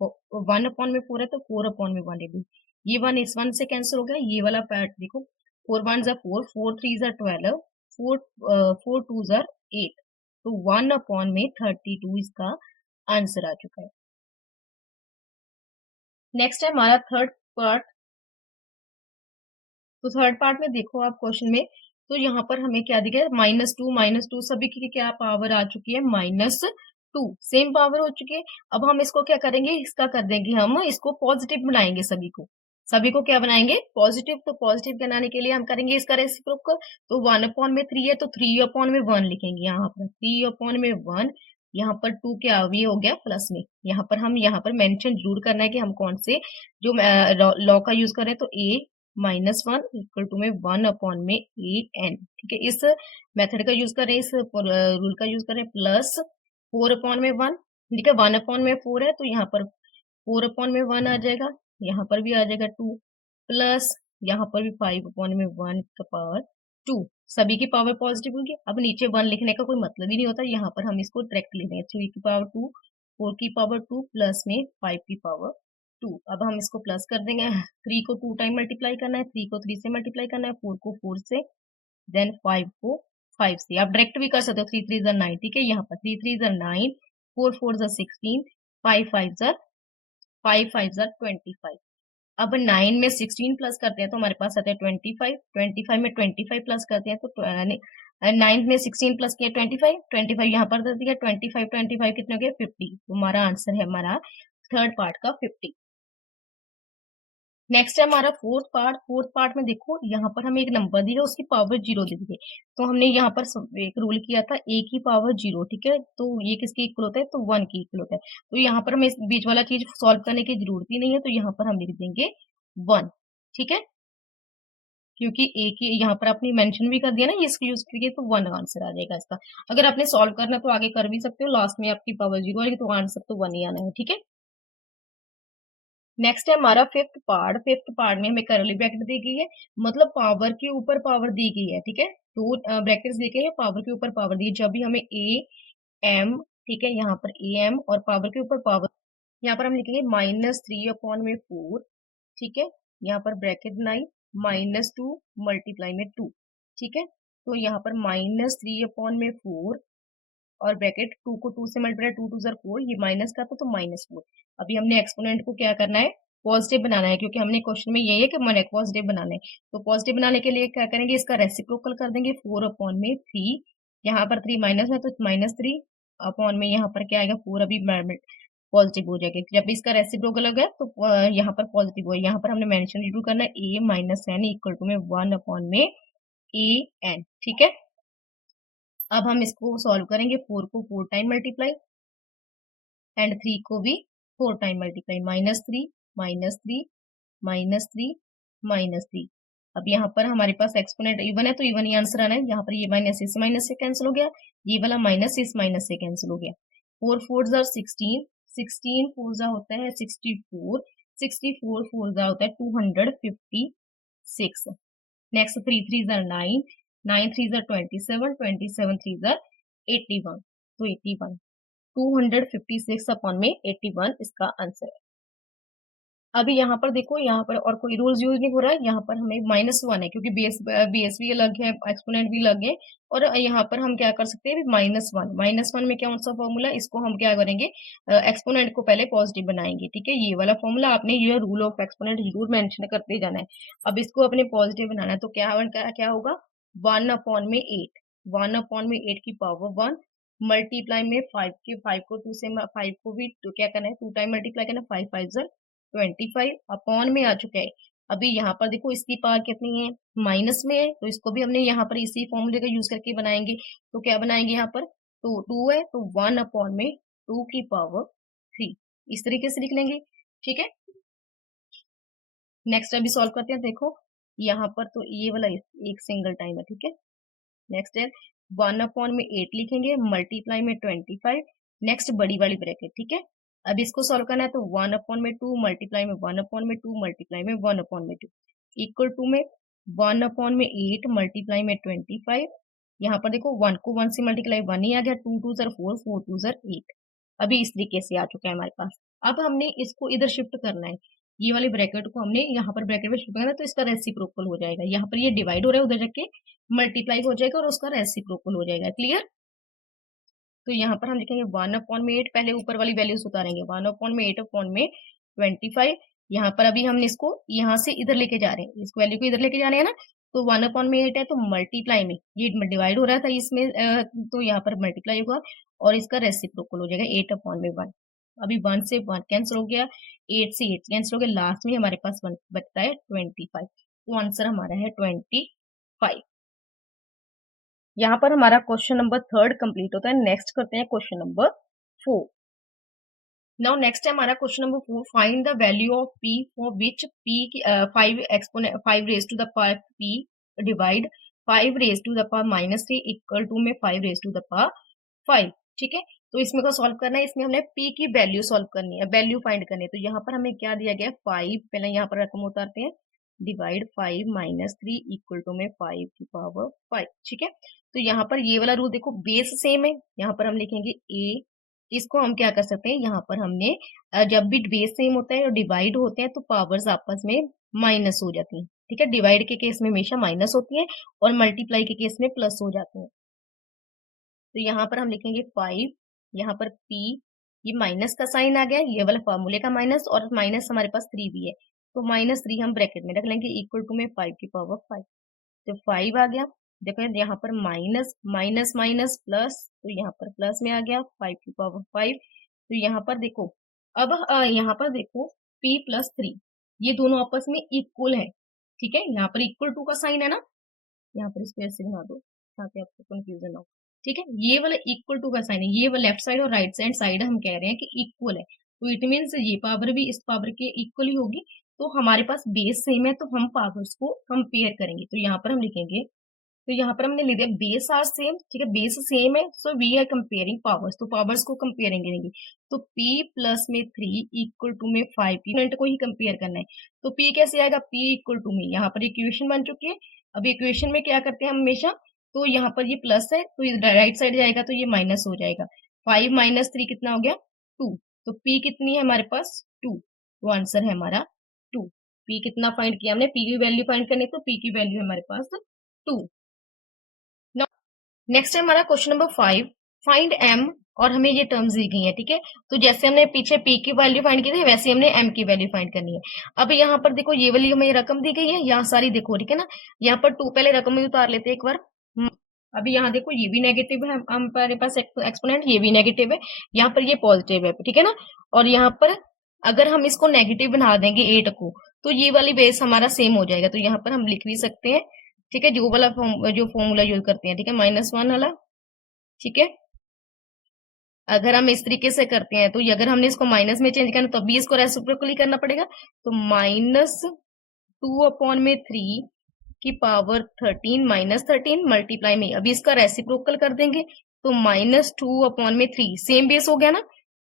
1/4 है तो 4/1 है भी। ये 1 इस 1 से कैंसिल हो गया, ये वाला पार्ट देखो, 4 1 4, 4 3 12, 4 2 8, तो 1/32 इसका आंसर आ चुका है। नेक्स्ट है हमारा थर्ड पार्ट। तो थर्ड पार्ट में देखो आप क्वेश्चन में, तो यहाँ पर हमें क्या दिखा है, -2 सभी की क्या पावर आ चुकी है, -2 सेम पावर हो चुकी है। अब हम इसको क्या करेंगे, इसका कर देंगे, हम इसको पॉजिटिव बनाएंगे, सभी को क्या बनाएंगे, पॉजिटिव। तो पॉजिटिव बनाने के लिए हम करेंगे इसका रेसिप्रोकल, तो 1/3 है तो 3/1 लिखेंगे, यहाँ पर 3/1, यहाँ पर 2 क्या ये हो गया प्लस में, यहाँ पर मेंशन जरूर करना है कि हम कौन से जो लॉ का यूज कर रहे हैं, तो a-1 इक्वल टू में 1/a n, ठीक है, इस मेथड का यूज कर रहे हैं, इस रूल का यूज कर रहे हैं, प्लस 4/1, ठीक है, 1/4 है तो यहाँ पर 4/1 आ जाएगा, यहाँ पर भी आ जाएगा 2, प्लस यहाँ पर भी 5/1 का पावर 2, सभी की पावर पॉजिटिव होगी। अब नीचे 1 लिखने का कोई मतलब ही नहीं होता, यहाँ पर हम इसको डायरेक्ट लिख देंगे, 3 की पावर 2, 4 की पावर 2, प्लस में 5 की पावर 2। अब हम इसको प्लस कर देंगे, 3 को 2 टाइम मल्टीप्लाई करना है, 3 को 3 से मल्टीप्लाई करना है, 4 को 4 से, देन 5 को 5 से। आप डायरेक्ट भी कर सकते हो, 3 3 ज़ा 9, ठीक है, यहाँ पर 3 3 ज़ा 9, 4 4 ज़ा 16, 5 5 ज़ा 25। अब 9 में 16 प्लस करते हैं तो हमारे पास आता है 25, 25 में 25 प्लस करते हैं तो 9 में 16 प्लस किया 25, 25 यहाँ पर दे दिया, 25 25 कितने हो गए 50, तो हमारा आंसर है हमारा थर्ड पार्ट का 50। नेक्स्ट है हमारा फोर्थ पार्ट में देखो, यहाँ पर हमें एक नंबर दिया, उसकी पावर 0 दे दी है, तो हमने यहाँ पर एक रूल किया था a की पावर 0, ठीक है, तो ये किसके इक्वल होता है, तो 1 की इक्वल होता है, तो यहाँ पर हमें इस बीच वाला चीज सॉल्व करने की जरूरत ही नहीं है, तो यहाँ पर हम लिख देंगे 1, ठीक है, क्योंकि a की यहाँ पर आपने मेंशन भी कर दिया ना, ये इसको यूज करिए तो 1 आंसर आ जाएगा इसका। अगर आपने सॉल्व करना तो आगे कर भी सकते हो, लास्ट में आपकी पावर 0 आएगी तो आंसर तो 1 ही आना है, ठीक है। नेक्स्ट है हमारा फिफ्थ पार्ट में हमें करली ब्रैकेट दी गई है, मतलब पावर के ऊपर पावर दी गई है, ठीक है, दो ब्रैकेट्स दी गई है, पावर के ऊपर पावर दी है, जब भी हमें ए एम, ठीक है, यहाँ पर ए एम और पावर के ऊपर पावर, यहाँ पर हम लिखेंगे -3/4, ठीक है, यहाँ पर ब्रैकेट बनाई, -2 मल्टीप्लाई में 2, ठीक है, तो यहाँ पर -3/4 और ब्रैकेट 2 को 2 से मल्टीप्लाई, 2 2 4, ये माइनस का था तो -4। अभी हमने एक्सपोनेंट को क्या करना है, पॉजिटिव बनाना है, क्योंकि हमने क्वेश्चन में यही है कि मैंने पॉजिटिव बनाना है, तो पॉजिटिव बनाने के लिए क्या करेंगे, इसका रेसिप्रोकल कर देंगे, 4/3, यहाँ पर 3 माइनस है तो -3 अपॉन में यहाँ पर क्या आएगा 4, अभी पॉजिटिव हो जाएगा, जब इसका रेसिप्रोकल हो गया तो यहाँ पर पॉजिटिव हो, यहाँ पर हमने मेंशन जरूर करना है a-n इक्वल टू में 1/में a n, ठीक है। अब हम इसको सॉल्व करेंगे, 4 को 4 टाइम मल्टीप्लाई एंड 3 को भी 4 टाइम मल्टीप्लाई, -3 -3 -3 -3। अब यहाँ पर हमारे पास एक्सपोनेंट इवन है तो इवन ही आंसर आना है, यहाँ पर ये माइनस इस माइनस से कैंसिल हो गया, ये वाला माइनस इस माइनस से कैंसिल हो गया, 4 4 ज़ा 16, 16 4 ज़ा होता है 64, 64 4 ज़ा होता है 256। नेक्स्ट 3 3 ज़ा 9, 9 3 ज़ा 27, 27 3 ज़ा 81, तो 81, 256 अपॉन में 81 इसका आंसर है। अभी यहाँ पर देखो, यहाँ पर और कोई रूल्स यूज नहीं हो रहा है, यहाँ पर हमें -1 है, क्योंकि बेस भी अलग है, एक्सपोनेंट भी अलग है, और यहाँ पर हम क्या कर सकते हैं, -1 में क्या सा फॉर्मूला, इसको हम क्या करेंगे, एक्सपोनेंट को पहले पॉजिटिव बनाएंगे, ठीक है, ये वाला फॉर्मूला आपने ये रूल ऑफ एक्सपोनेंट जरूर मेंशन करते जाना है। अब इसको अपने पॉजिटिव बनाना है तो क्या होगा, 1/8, 1/8 की पावर 1 मल्टीप्लाई में 5 को 2 से 5 को भी तो क्या करना है 2 टाइम मल्टीप्लाई करना है, 5 5 25 अपॉन में आ चुका है। अभी यहाँ पर देखो इसकी पावर कितनी है, माइनस में है, तो इसको भी हमने यहाँ पर इसी फॉर्मूले का यूज करके बनाएंगे, तो क्या बनाएंगे यहाँ पर, तो 2 है तो 1/2 की पावर 3, इस तरीके से लिख लेंगे, ठीक है। नेक्स्ट अभी सॉल्व करते हैं, देखो यहाँ पर तो ये वाला एक सिंगल टाइम है, ठीक है। नेक्स्ट है 1/8 लिखेंगे, मल्टीप्लाई में 25, नेक्स्ट बड़ी वाली ब्रैकेट, ठीक है। अब इसको सॉल्व करना है तो 1/2 मल्टीप्लाई में 1/2 मल्टीप्लाई में 1/2 इक्वल टू में 1/8 मल्टीप्लाई में 25। यहाँ पर देखो 1 को 1 से मल्टीप्लाई 1 ही आ गया, 2 2 ज़र 4, 4 2 ज़र 8। अभी इस तरीके से आ चुका है हमारे पास। अब हमने इसको इधर शिफ्ट करना है, ये वाले ब्रैकेट को हमने यहाँ पर ब्रैकेट में शिफ्ट करना है, तो इसका रेसिप्रोकल हो जाएगा। यहाँ पर ये डिवाइड हो रहा है, उधर जाके मल्टीप्लाई हो जाएगा और उसका रेसिप्रोकल हो जाएगा। क्लियर? तो यहाँ पर हम लिखेंगे 1/8, पहले ऊपर वाली वैल्यूज उतारेंगे, 1/8/25। यहाँ पर अभी हम इसको यहाँ से इधर लेके जा रहे हैं, इस वैल्यू को इधर लेके जा रहे हैं ना, तो 1/8 है तो मल्टीप्लाई में ये डिवाइड हो रहा था इसमें, तो यहाँ पर मल्टीप्लाई होगा और इसका रेसिप्रोकल हो जाएगा 8/1। अभी 1 से 1 कैंसिल हो गया, 8 से 8 कैंसिल हो गया, लास्ट में हमारे पास 1 बचता है 25। तो आंसर हमारा है 25। यहाँ पर हमारा क्वेश्चन नंबर 3 कंप्लीट होता है। नेक्स्ट करते हैं क्वेश्चन नंबर 4। नाउ नेक्स्ट है हमारा question number 4। Find the value of p for which p 5 raise to the power p divide 5 raise to the power -3 equal to में 5 रेज टू द पावर 5। ठीक है, तो इसमें को सॉल्व करना है, इसमें हमने p की वैल्यू सॉल्व करनी है, वैल्यू फाइंड करनी है। तो यहाँ पर हमें क्या दिया गया, 5, पहले यहाँ पर रकम उतारते हैं, डिवाइड 5 -3 इक्वल टू में 5 की पावर 5। ठीक है, तो यहाँ पर ये वाला रूल देखो, बेस सेम है, यहाँ पर हम लिखेंगे a। इसको हम क्या कर सकते हैं, यहाँ पर हमने जब भी बेस सेम होता है और डिवाइड होते हैं तो पावर्स आपस में माइनस हो जाती हैं। ठीक है, डिवाइड के केस में हमेशा माइनस होती है और मल्टीप्लाई के केस में प्लस हो जाते हैं। तो यहाँ पर हम लिखेंगे 5, यहाँ पर p, ये माइनस का साइन आ गया, ये वाला फॉर्मूले का माइनस, और माइनस हमारे पास 3 भी है, तो -3 हम ब्रैकेट में रख लेंगे इक्वल टू में 5 की पावर 5। तो 5 आ गया, देखो यहाँ पर माइनस माइनस माइनस प्लस, तो यहाँ पर प्लस में आ गया 5 की पावर 5। तो यहाँ पर देखो, अब यहाँ पर देखो p + 3 ये दोनों आपस में इक्वल है। ठीक है, यहाँ पर इक्वल टू का साइन है ना, यहाँ पर इसको ऐसे बना दो ताकि आपको कंफ्यूजन ना हो। ठीक है, ये वाला इक्वल टू का साइन है, ये वाला लेफ्ट साइड और राइट साइड हम कह रहे हैं कि इक्वल है, तो इट मीन्स ये पावर भी इस पावर के इक्वल ही होगी। तो हमारे पास बेस सेम है, तो हम पावर्स को कंपेयर करेंगे। तो यहाँ पर हम लिखेंगे, तो यहाँ पर हमने लिख दिया बेस आर सेम। ठीक है, बेस सेम है, so we are comparing powers, तो पावर्स को कंपेयरिंग करेंगे। तो p प्लस में 3 इक्वल टू में 5, p को ही कंपेयर करना है। तो p कैसे आएगा, p इक्वल टू में, यहाँ पर इक्वेशन बन चुकी है। अब इक्वेशन में क्या करते हैं हम हमेशा, तो यहाँ पर ये प्लस है तो राइट साइड जाएगा तो ये माइनस हो जाएगा। 5 - 3 कितना हो गया, 2। तो p कितनी है हमारे पास, 2। तो आंसर है हमारा 2। p कितना फाइंड किया हमने, p की वैल्यू फाइंड करनी, तो p की वैल्यू है हमारे पास 2। नेक्स्ट है हमारा क्वेश्चन नंबर 5। फाइंड m, और हमें ये टर्म्स दी गई है। ठीक है, तो जैसे हमने पीछे p की वैल्यू फाइंड की थी, वैसे हमने m की वैल्यू फाइंड करनी है। अब यहाँ पर देखो, ये वाली हमें रकम दी गई है, यहाँ सारी देखो, ठीक है ना, यहाँ पर 2 पहले रकम में उतार लेते हैं एक बार। अभी यहाँ देखो, ये भी नेगेटिव है, हमारे पास एक्सपोनेंट, ये भी नेगेटिव है, यहाँ पर ये पॉजिटिव है। ठीक है ना, और यहाँ पर अगर हम इसको नेगेटिव बना देंगे 8 को, तो ये वाली बेस हमारा सेम हो जाएगा। तो यहाँ पर हम लिख भी सकते हैं, ठीक है, जो वाला जो फॉर्मूला यूज करते हैं, ठीक है, -1 वाला। ठीक है, अगर हम इस तरीके से करते हैं तो अगर हमने इसको माइनस में चेंज करना तो भी इसको रेसिप्रोकली करना पड़ेगा। तो -2/3 की पावर 13 -13 मल्टीप्लाई में, अभी इसका रेसिप्रोकल कर देंगे तो -2/3 सेम बेस हो गया ना,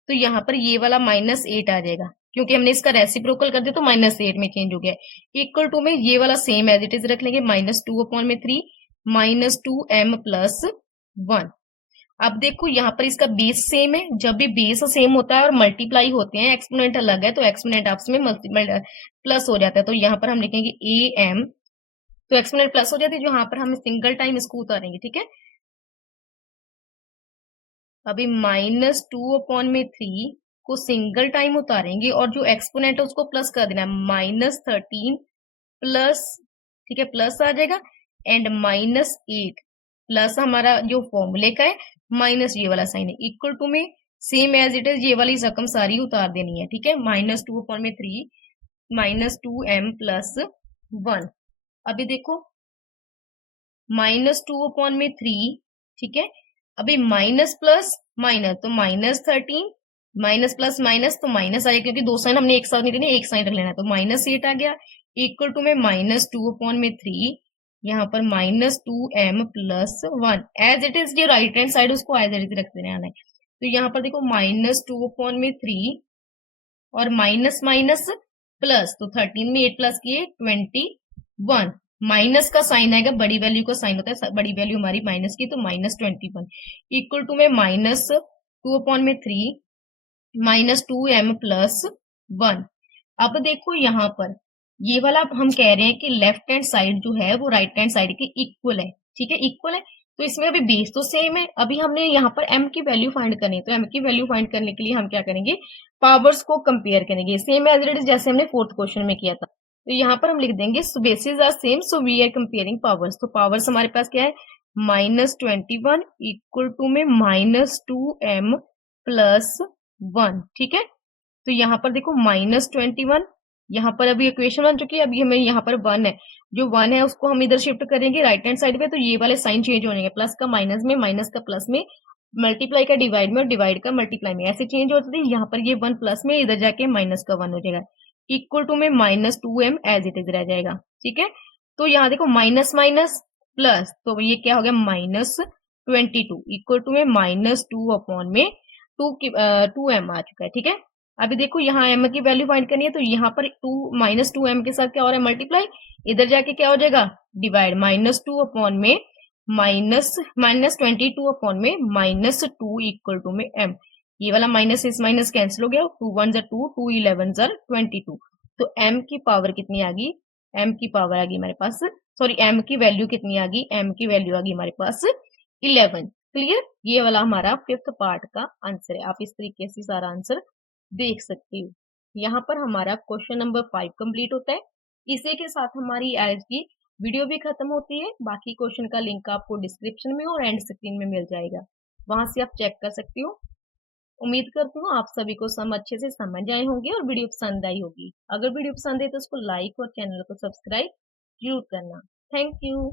तो यहाँ पर ये वाला -8 आ जाएगा, क्योंकि हमने इसका रेसिप्रोकल कर दिया तो -8 में चेंज हो गया। इक्वल टू में ये वाला सेम एज इट इज रख लेंगे, -2/3 -2m + 1। अब देखो यहाँ पर इसका बेस सेम है, जब भी बेस सेम होता है और मल्टीप्लाई होते हैं, एक्सपोनेंट अलग है तो एक्सपोनेंट आपस में प्लस हो जाता है। तो यहाँ पर हम लिखेंगे am, तो एक्सपोनेंट प्लस हो जाती है, जो यहाँ पर हम सिंगल टाइम इसको उतारेंगे। ठीक है, अभी -2/3 को सिंगल टाइम उतारेंगे और जो एक्सपोनेंट है उसको प्लस कर देना है, -13 प्लस, ठीक है, प्लस आ जाएगा, एंड -8 प्लस हमारा जो फॉर्मूले का है माइनस ये वाला साइन है, इक्वल टू में सेम एज इट इज ये वाली रकम सारी उतार देनी है। ठीक है, -2/3 -2m + 1। अभी देखो -2/3, ठीक है, अभी माइनस प्लस माइनस, तो -13 माइनस प्लस माइनस तो माइनस आएगा, क्योंकि दो साइन हमने एक साथ नहीं देने, एक साइन रख लेना है। तो -8 आ गया, इक्वल टू में -2/3, यहाँ पर -2m + 1 एज इट इज, जो राइट हैंड साइड उसको एज इट इज रख देना है। तो यहाँ पर देखो -2/3 और माइनस माइनस प्लस, तो 13 में 8 प्लस किए 21, माइनस का साइन आएगा, बड़ी वैल्यू का साइन होता है, बड़ी वैल्यू हमारी माइनस की, तो -21 इक्वल टू में -2/3 -2m+1। अब देखो यहाँ पर ये वाला हम कह रहे हैं कि लेफ्ट हैंड साइड जो है वो राइट हैंड साइड के इक्वल है, ठीक है, इक्वल है। तो इसमें अभी बेस तो सेम है, अभी हमने यहाँ पर m की वैल्यू फाइंड करनी है, तो m की वैल्यू फाइंड करने के लिए हम क्या करेंगे, पावर्स को कंपेयर करेंगे, सेम एज इट इज जैसे हमने फोर्थ क्वेश्चन में किया था। तो यहाँ पर हम लिख देंगे so basis are same so we are comparing powers. तो पावर्स हमारे पास क्या है, -21 इक्वल टू में -2m+1, ठीक है। तो यहाँ पर देखो -21, यहाँ पर अभी इक्वेशन बन चुकी है, अभी हमें यहाँ पर 1 है, जो 1 है उसको हम इधर शिफ्ट करेंगे राइट हैंड साइड पे, तो ये वाले साइन चेंज हो जाएंगे, प्लस का माइनस में, माइनस का प्लस में, मल्टीप्लाई का डिवाइड में और डिवाइड का मल्टीप्लाई में, ऐसे चेंज होते थे। यहाँ पर ये 1 प्लस में, इधर जाके माइनस का 1 हो जाएगा, इक्वल टू में -2m एज इट इज रह जाएगा, ठीक है। तो यहाँ देखो माइनस माइनस प्लस, तो ये क्या हो गया -22 इक्वल टू में -2/2m आ चुका है, ठीक है। अभी देखो यहाँ m की वैल्यू फाइंड करनी है, तो यहाँ पर -2m के साथ क्या हो रहा है, मल्टीप्लाई, इधर जाके क्या हो जाएगा, डिवाइड, -22/-2 इक्वल टू में m, ये वाला माइनस इस माइनस कैंसिल हो गया, 2 1 ज़ा 2, 2 11 ज़ा 22, तो m की पावर कितनी आ गई, m की पावर आ गई हमारे पास, सॉरी m की वैल्यू कितनी आ गई, m की वैल्यू आ गई हमारे पास 11। क्लियर, ये वाला हमारा फिफ्थ पार्ट का आंसर है। आप इस तरीके से सारा आंसर देख सकते हो। यहाँ पर हमारा क्वेश्चन नंबर 5 कंप्लीट होता है। इसी के साथ हमारी आज की वीडियो भी खत्म होती है। बाकी क्वेश्चन का लिंक आपको डिस्क्रिप्शन में और एंड स्क्रीन में मिल जाएगा, वहां से आप चेक कर सकते हो। उम्मीद करती हूँ आप सभी को सम अच्छे से समझ आए होंगे और वीडियो पसंद आई होगी। अगर वीडियो पसंद है तो उसको लाइक और चैनल को सब्सक्राइब जरूर करना। Thank you.